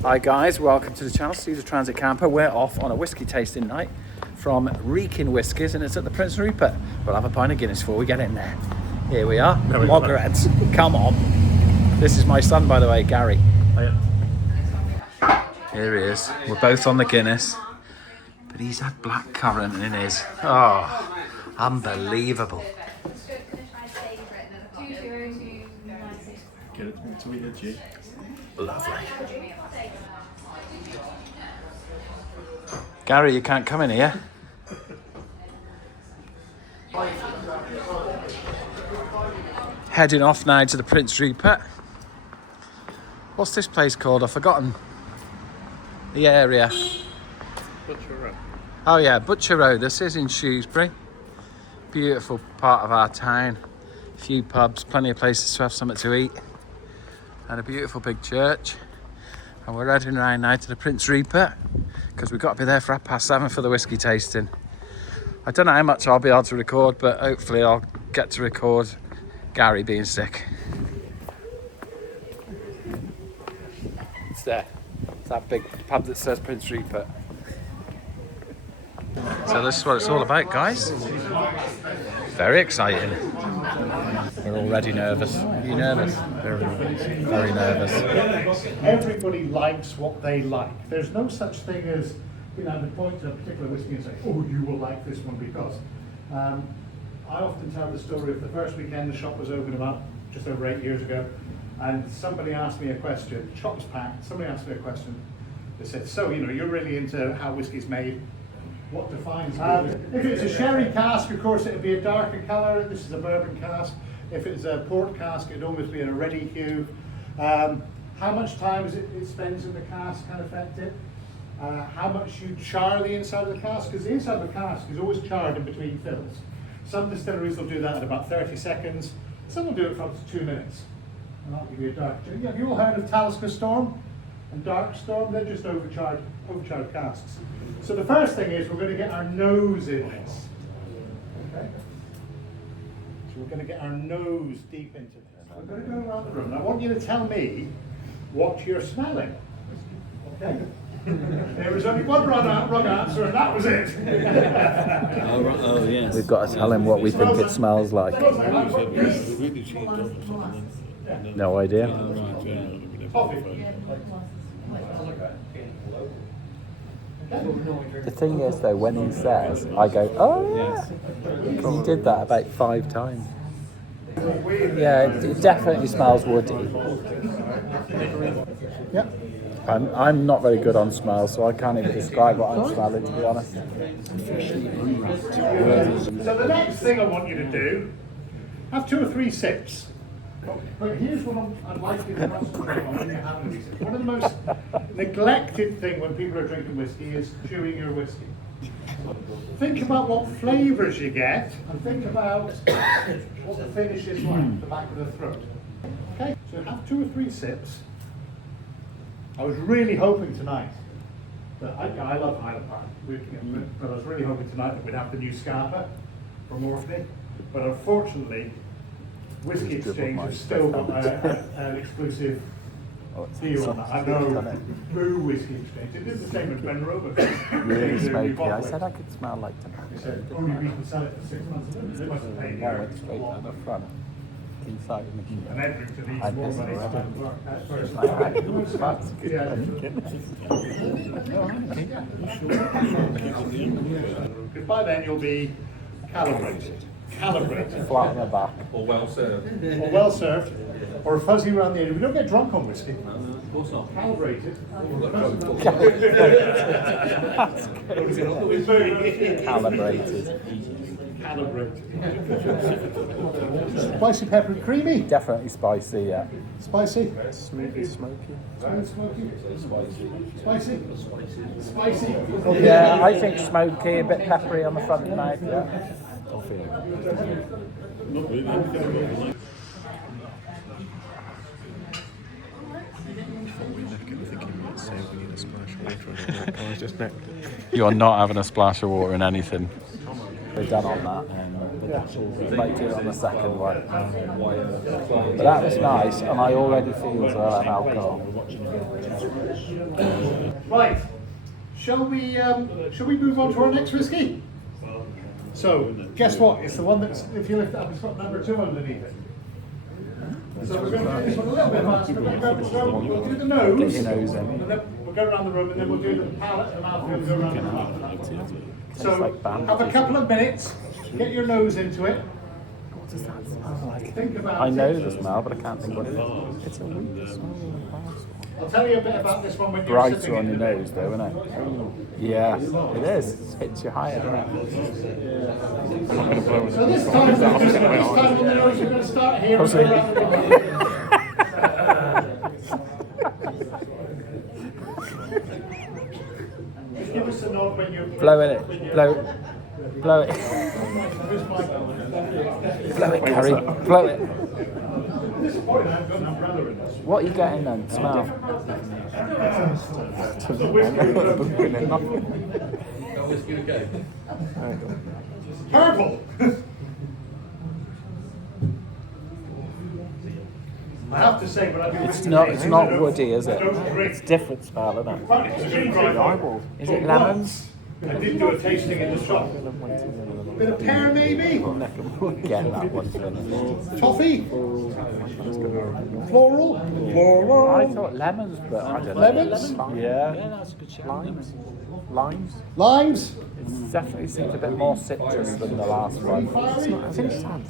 Hi guys, welcome to the channel, Cedar Transit Camper. We're off on a whiskey tasting night from Wrekin Whiskies and it's at the Prince Rupert. We'll have a pint of Guinness before we get in there. Here we are, Margarets, come on. This is my son, by the way, Gary. Here he is, we're both on the Guinness, but he's had blackcurrant in his. Oh, unbelievable. Lovely. Gary, you can't come in here. Heading off now to the Prince Rupert. What's this place called? I've forgotten the area. Butcher Road. Oh yeah, Butcher Road. This is in Shrewsbury. Beautiful part of our town. A few pubs, plenty of places to have something to eat. And a beautiful big church. And we're heading around now to the Prince Rupert because we've got to be there for 7:30 for the whiskey tasting. I don't know how much I'll be able to record, but hopefully I'll get to record Gary being sick. It's there. It's that big pub that says Prince Rupert. So this is what it's all about, guys. Very exciting. We're already nervous. Are you nervous? Very nervous. Everybody likes what they like. There's no such thing as, the point to a particular whiskey and say, oh, you will like this one because. I often tell the story of the first weekend the shop was open about just over 8 years ago, and somebody asked me a question. The shop was packed. Somebody asked me a question. They said, so, you're really into how whiskey's made. What defines if it's a sherry cask, of course, it'd be a darker colour. This is a bourbon cask. If it's a port cask, it'd almost be in a reddy hue. How much time it spends in the cask can affect it. How much you char the inside of the cask, because the inside of the cask is always charred in between fills. Some distilleries will do that in about 30 seconds. Some will do it for up to 2 minutes. And I'll give you a dark. Have you all heard of Talisker Storm and Dark Storm? They're just overcharged casks. So the first thing is we're going to get our nose in this. Okay? So we're going to get our nose deep into this. We're going to go around the room. And I want you to tell me what you're smelling. Okay? There was only one wrong answer, and that was it. Oh, yes. We've got to tell him what we think it smells like. No idea. Coffee. The thing is, though, when he says, I go, oh yeah. He did that about 5 times. Yeah, it definitely smells woody. Yeah. I'm not very good on smells, so I can't even describe what I'm smelling, to be honest. So the next thing I want you to do, have 2 or 3 sips. But here's what I'd like you to concentrate on when you're having these. One of the most neglected thing when people are drinking whiskey is chewing your whiskey. Think about what flavours you get, and think about what the finish is like, the back of the throat. Okay, so have 2 or 3 sips. I was really hoping tonight that I love Highland Park, but I was really hoping tonight that we'd have the new Scapa from Orkney. But unfortunately, Whiskey Exchange has still got an exclusive deal on that. I know, Boo Whiskey Exchange. It did the same with Ben Rover. Really smoky. I said I could smell like tobacco. They said, only we can sell it for 6 months. They must have paid No, it's straight at the front. Inside the machine. And Edrington needs And more this money is to already- work at first. That's good. Because by then you'll be calibrated. Flat on the back. Or well served. Or well served, or fuzzy around the edge. We don't get drunk on whiskey. Of course not. Calibrated. Calibrated. Spicy, peppery, creamy. Definitely spicy, yeah. Spicy. Smoothly smoky. Smooth, smoky. Spicy. Spicy. Yeah, I think smoky, a bit peppery on the front of the mouth, yeah. You're not having a splash of water in anything. We're done on that. Might do it on the second one. But that was nice, and I already feel as well alcohol. Right. Shall we move on to our next whiskey? So, guess what? It's the one that's, if you lift it up, it's got number 2 underneath it. So we're going to do this one a little bit faster. We'll do the nose. Get your nose in. And then we'll go around the room, and then we'll do the palate and mouthfeel and go around the mouth. So, have a couple of minutes. Get your nose into it. What does that smell like? Think about I know it. the smell, but I can't think what it is. It's a weird smell. I'll tell you a bit about this one when you're Brighter sitting on in your the nose, though, isn't it? Yeah, it is. It hits you higher, doesn't it? So this time on the nose, we're going to start here and go around the room. Just give us a nod when you're... Blow it. Blow it. Blow it, Carrie. Blow it. At this point, I've got an umbrella in this. What are you getting then? Smell. Purple! I have to say, but I've been It's not woody, is it? It's different smell, isn't it? Is it lemons? I did do a tasting in the shop. Bit of pear, maybe? Get that one. Toffee? Floral? I thought lemons, but I don't know. Lemons? Yeah. That's a good shout. Limes. Limes? It definitely seems a bit more citrus than the last one. Fiery? Finish that.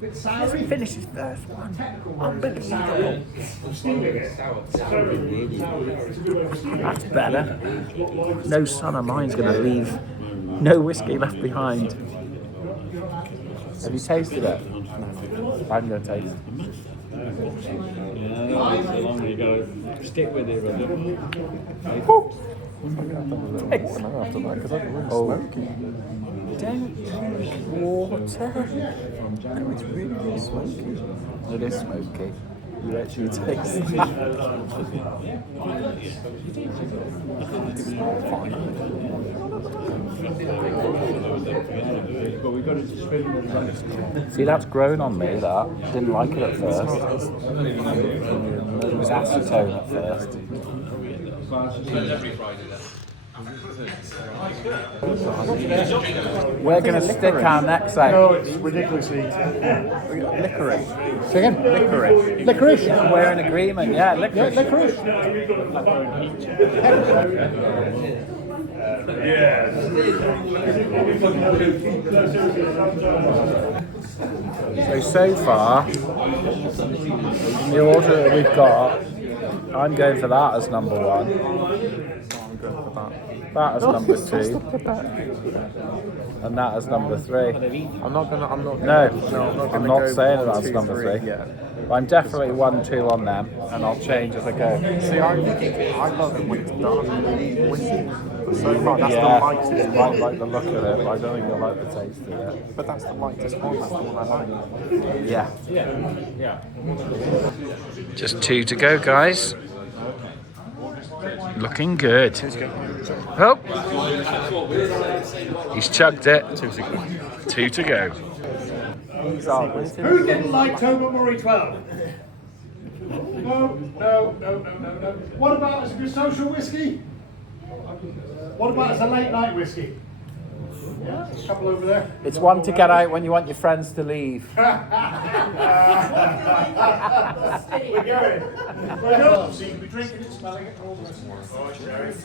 Bit soury? Finish his first one. Unbelievable. Steaming it. It's a good way of steaming it. That's better. No son of mine's going to leave. No whiskey left behind. Have you tasted it? I'm going to taste it. Yeah, so long you go. Stick with it, brother. Don't drink water. No, it's really smoky. It is smoky. You actually taste that. See, that's grown on me, that. Didn't like it at first. It was acetone at first. We're going to stick our necks out. No, it's ridiculously Licorice. Say again? Licorice. Licorice? We're in agreement, yeah, licorice. Licorice? So far, in the order that we've got, I'm going for that as number 1. That as number 2. And that as number 3. I'm not saying that's number 3. But I'm definitely 1, 2 on them, and I'll change as I go. See, I love it when it's dark whiskey. So far, that's the I lightest might one. like the look of it, but I don't think I like the taste of it. But that's the lightest one. That's the one I like. Yeah. Just 2 to go, guys. Looking good. Oh, he's chugged it. 2 to go. Who didn't like Tobermory 12? No. What about as a good social whiskey? What about as a late night whiskey? Yeah, a couple over there. It's one to get out when you want your friends to leave. We're going. So you can be drinking it, smelling it, all the rest of it.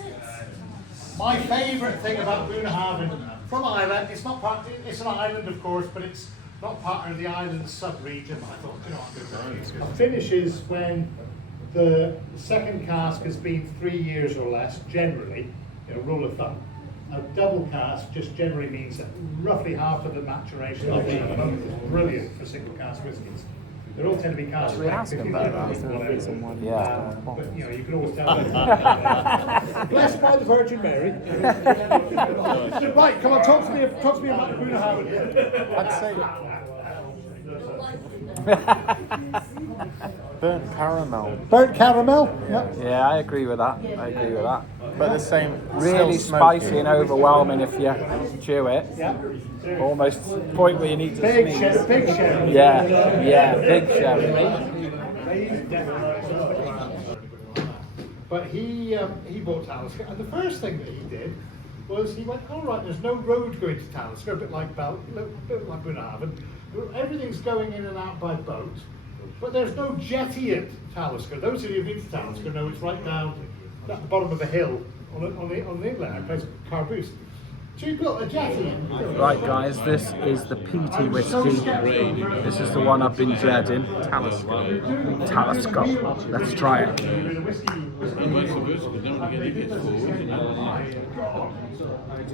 My favourite thing about Boonhaven from Ireland, it's not part. It's an island, of course, but it's not part of the island sub-region. I thought, you know what, finishes when the second cask has been 3 years or less, generally, rule of thumb. A double cask just generally means that roughly half of the maturation of the moment is brilliant for single cask whiskies. They all tend to be cask. We asked them about that. Yeah. But you can always tell. Blessed by the Virgin Mary. Right, come on, talk to me about the Boonhaven. I'd say burnt caramel. Burnt caramel? Yeah. Yeah, I agree with that. but the same. Really still smoky. spicy and overwhelming if you chew it. Yeah. Almost to the point where you need to Big sneeze. sherry, big sherry. Yeah, big sherry. But he bought Talisker, and the first thing that he did was he went, all right, there's no road going to Talisker, a bit like Bunhaven. Everything's going in and out by boat, but there's no jetty at Talisker. Those of you who've been to Talisker know it's right down at the bottom of a hill on the inlet, a place called Carboost. So you've got a jetty in. Right guys, this is the peaty whiskey. This is the one I've been dreading. Talisker. Let's try it.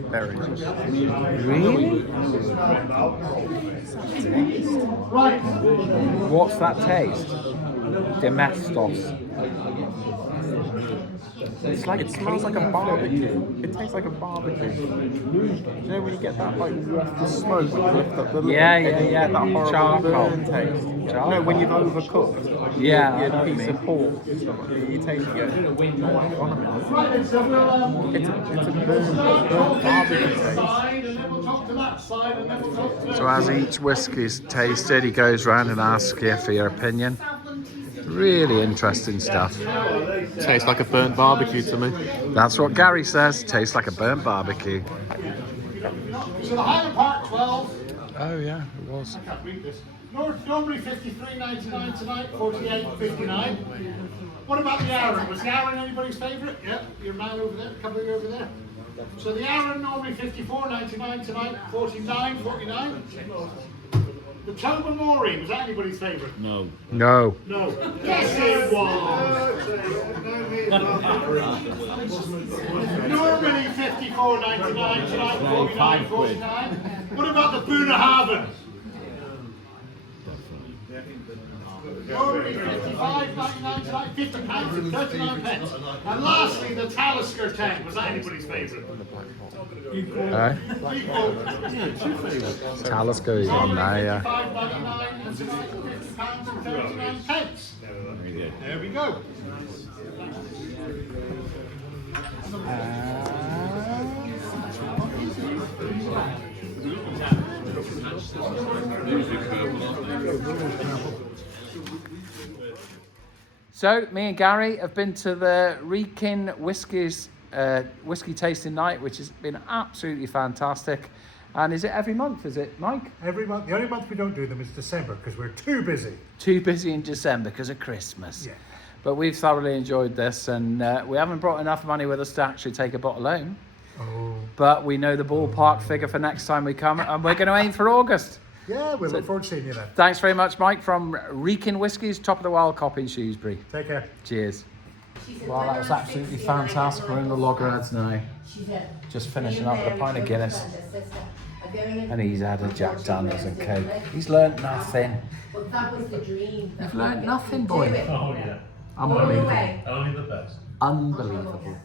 Very good. Really? Right. What's that taste? Domestos. It's like it smells like a barbecue. It tastes like a barbecue. You know when you get that like waft of smoke when you lift up the lid, Yeah, and you get that horrible charcoal. burn taste. No, when you've overcooked Yeah, your I know what you piece mean. of pork, you taste it. Oh my god, Right, then, so we'll it's a burnt barbecue taste. side, and then we'll talk to that side, and then we'll talk to So as each whiskey's tasted, he goes round and asks you for your opinion. Really interesting stuff. Tastes like a burnt barbecue to me. That's what Gary says. Tastes like a burnt barbecue. So the Highland Park 12. Oh yeah, it was. I can't read this. Normally 53.99 tonight, 48.59. What about the Arran? Was the Arran anybody's favourite? Yeah, your man over there, a couple of you over there. So the Arran normally 54.99 tonight, 49.49. The Tobermory, was that anybody's favourite? No. No. No. Yes, it was. Normally 54.99 tonight, 49.49. What about the Bunhaven? Normally 55.99 tonight, £50 and 39 pence. And lastly, the Talisker 10. Was that anybody's favourite? Aye. Equal. Talisker is on there, yeah. £55.99 and tonight £50 and 39 pence. There we go. So, me and Gary have been to the Wrekin Whiskies whiskey tasting night, which has been absolutely fantastic. And is it every month, is it, Mike? Every month. The only month we don't do them is December because we're too busy. Too busy in December because of Christmas. Yeah. But we've thoroughly enjoyed this, and we haven't brought enough money with us to actually take a bottle home. Oh. But we know the ballpark figure for next time we come, and we're going to aim for August. Yeah, we look forward to seeing you then. Thanks very much, Mike, from Wrekin Whiskies, top of the wild cop in Shrewsbury. Take care. Cheers. Well, that was absolutely fantastic. We're in the loggerheads now. Just finishing up with a pint of Guinness. And he's had a Jack Daniels and Coke. He's learnt nothing. But that was the dream. You've learnt nothing, boy. Oh, yeah. Unbelievable. Way. Only the best. Unbelievable.